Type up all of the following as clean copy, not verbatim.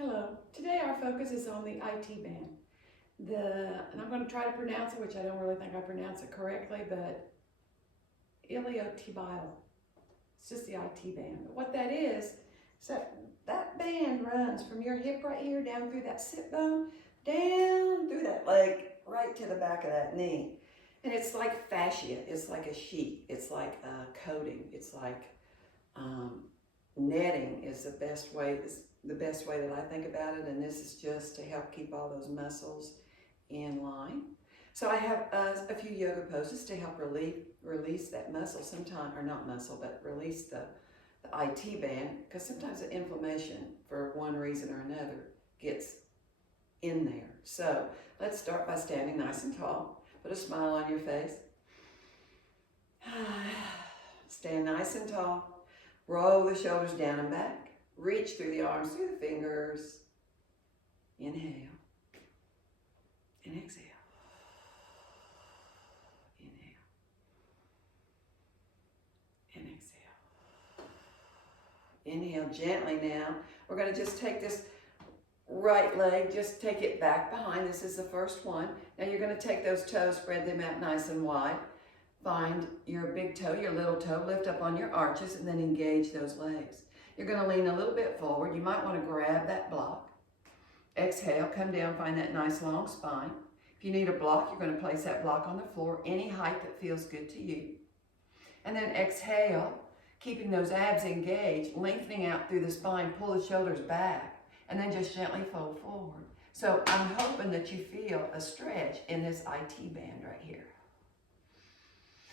Hello. Today our focus is on the IT band. And I'm going to try to pronounce it, which I don't really think I pronounce it correctly, but iliotibial. It's just the IT band. But what that is that band runs from your hip right here down through that sit bone, down through that leg, right to the back of that knee. And it's like fascia. It's like a sheet. It's like a coating. It's like netting is the best way that I think about it, and this is just to help keep all those muscles in line. So I have a few yoga poses to help release that muscle sometime, or not muscle, but release the IT band, because sometimes the inflammation for one reason or another gets in there. So let's start by standing nice and tall. Put a smile on your face. Stand nice and tall. Roll the shoulders down and back. Reach through the arms, through the fingers. Inhale. And exhale. Inhale. And exhale. Inhale gently now. We're going to just take this right leg, just take it back behind. This is the first one. Now you're going to take those toes, spread them out nice and wide. Find your big toe, your little toe, lift up on your arches, and then engage those legs. You're going to lean a little bit forward. You might want to grab that block. Exhale, come down, find that nice long spine. If you need a block, you're going to place that block on the floor, any height that feels good to you. And then exhale, keeping those abs engaged, lengthening out through the spine, pull the shoulders back, and then just gently fold forward. So I'm hoping that you feel a stretch in this IT band right here.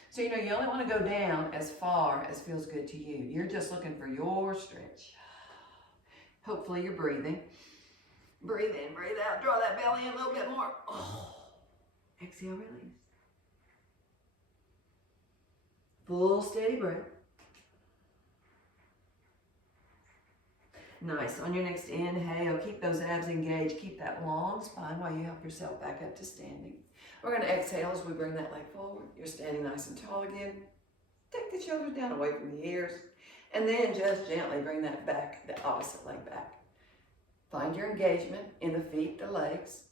So you only want to go down as far as feels good to you. You're just looking for your stretch. Hopefully you're breathing. Breathe in, breathe out. Draw that belly in a little bit more. Exhale, release. Full steady breath. Nice. On your next inhale, keep those abs engaged. Keep that long spine while you help yourself back up to standing. We're going to exhale as we bring that leg forward. You're standing nice and tall again. Take the shoulders down away from the ears. And then just gently bring that back, the opposite leg back. Find your engagement in the feet, the legs,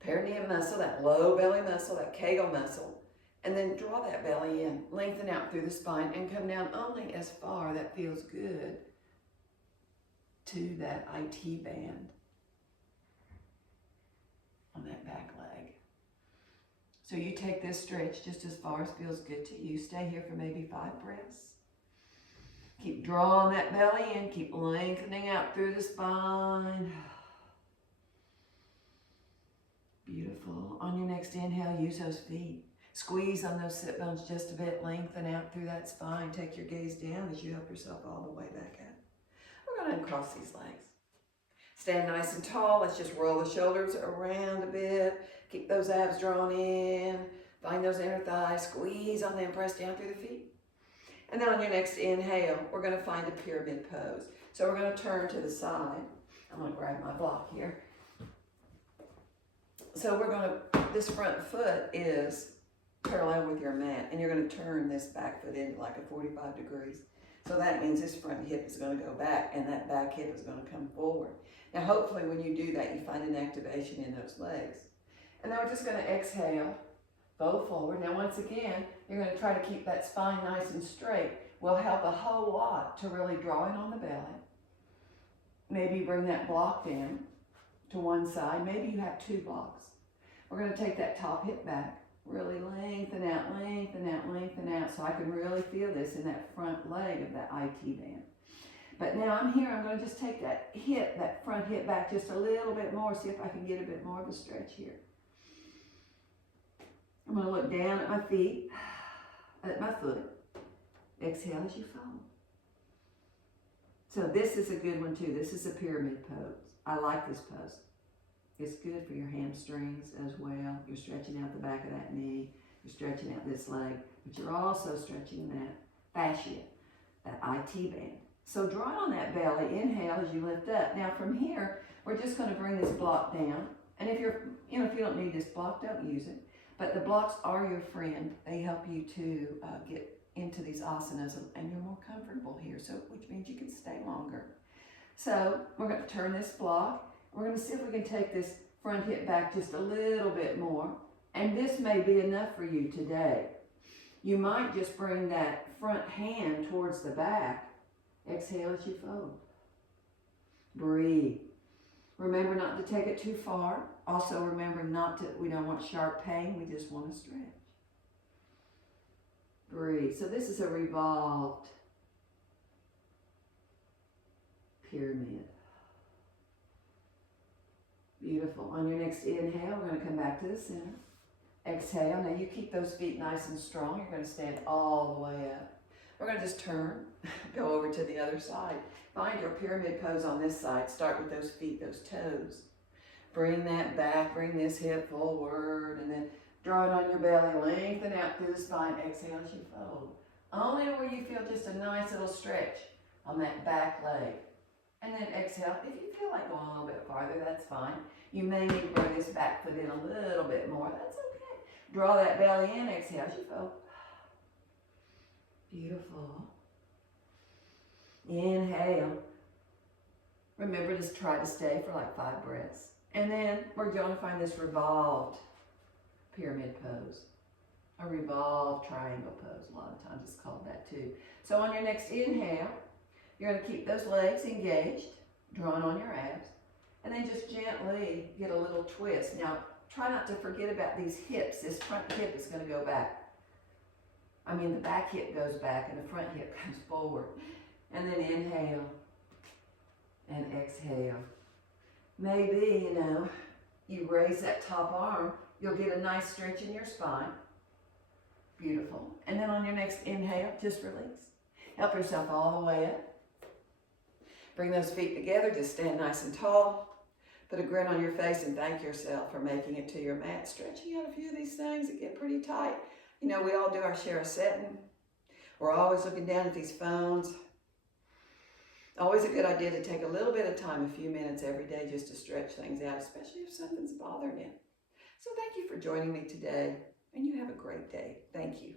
perineum muscle, that low belly muscle, that Kegel muscle. And then draw that belly in, lengthen out through the spine, and come down only as far that feels good to that IT band on that back leg. So you take this stretch just as far as feels good to you. Stay here for maybe 5 breaths. Keep drawing that belly in. Keep lengthening out through the spine. Beautiful. On your next inhale, use those feet. Squeeze on those sit bones just a bit. Lengthen out through that spine. Take your gaze down as you help yourself all the way back up. We're going to uncross these legs. Stand nice and tall. Let's just roll the shoulders around a bit. Keep those abs drawn in. Find those inner thighs. Squeeze on them. Press down through the feet. And then on your next inhale, we're going to find a pyramid pose. So we're going to turn to the side. I'm going to grab my block here. So this front foot is parallel with your mat. And you're going to turn this back foot into like a 45 degrees. So that means this front hip is going to go back and that back hip is going to come forward. Now hopefully when you do that, you find an activation in those legs. And then we're just going to exhale, fold forward. Now once again, you're going to try to keep that spine nice and straight. Will help a whole lot to really draw in on the belly. Maybe bring that block down to one side. Maybe you have 2 blocks. We're going to take that top hip back. Really lengthen out, lengthen out, lengthen out, so I can really feel this in that front leg of that IT band. But now I'm here, I'm going to just take that hip, that front hip back just a little bit more, see if I can get a bit more of a stretch here. I'm going to look down at my feet, at my foot. Exhale as you fold. So this is a good one too. This is a pyramid pose. I like this pose. It's good for your hamstrings as well. You're stretching out the back of that knee. You're stretching out this leg, but you're also stretching that fascia, that IT band. So draw on that belly. Inhale as you lift up. Now from here, we're just going to bring this block down. And if if you don't need this block, don't use it. But the blocks are your friend. They help you to get into these asanas, and you're more comfortable here. So which means you can stay longer. So we're going to turn this block. We're going to see if we can take this front hip back just a little bit more. And this may be enough for you today. You might just bring that front hand towards the back. Exhale as you fold. Breathe. Remember not to take it too far. Also remember we don't want sharp pain, we just want to stretch. Breathe. So this is a revolved pyramid. Beautiful. On your next inhale, we're going to come back to the center. Exhale. Now you keep those feet nice and strong. You're going to stand all the way up. We're going to just turn, go over to the other side. Find your pyramid pose on this side. Start with those feet, those toes. Bring that back, bring this hip forward, and then draw it on your belly. Lengthen out through the spine. Exhale as you fold. Only where you feel just a nice little stretch on that back leg. And then exhale. If you feel like going a little bit farther, that's fine. You may need to bring this back foot in a little bit more. That's okay. Draw that belly in. Exhale as you fold. Beautiful. Inhale. Remember to try to stay for like 5 breaths. And then we're going to find this revolved pyramid pose. A revolved triangle pose. A lot of times it's called that too. So on your next inhale, you're going to keep those legs engaged, drawn on your abs, and then just gently get a little twist. Now, try not to forget about these hips. This front hip is going to go back. I mean, the back hip goes back and the front hip comes forward. And then inhale and exhale. Maybe, you raise that top arm, you'll get a nice stretch in your spine. Beautiful. And then on your next inhale, just release. Help yourself all the way up. Bring those feet together, just stand nice and tall. Put a grin on your face and thank yourself for making it to your mat. Stretching out a few of these things that get pretty tight. We all do our share of sitting. We're always looking down at these phones. Always a good idea to take a little bit of time, a few minutes every day, just to stretch things out, especially if something's bothering you. So thank you for joining me today, and you have a great day. Thank you.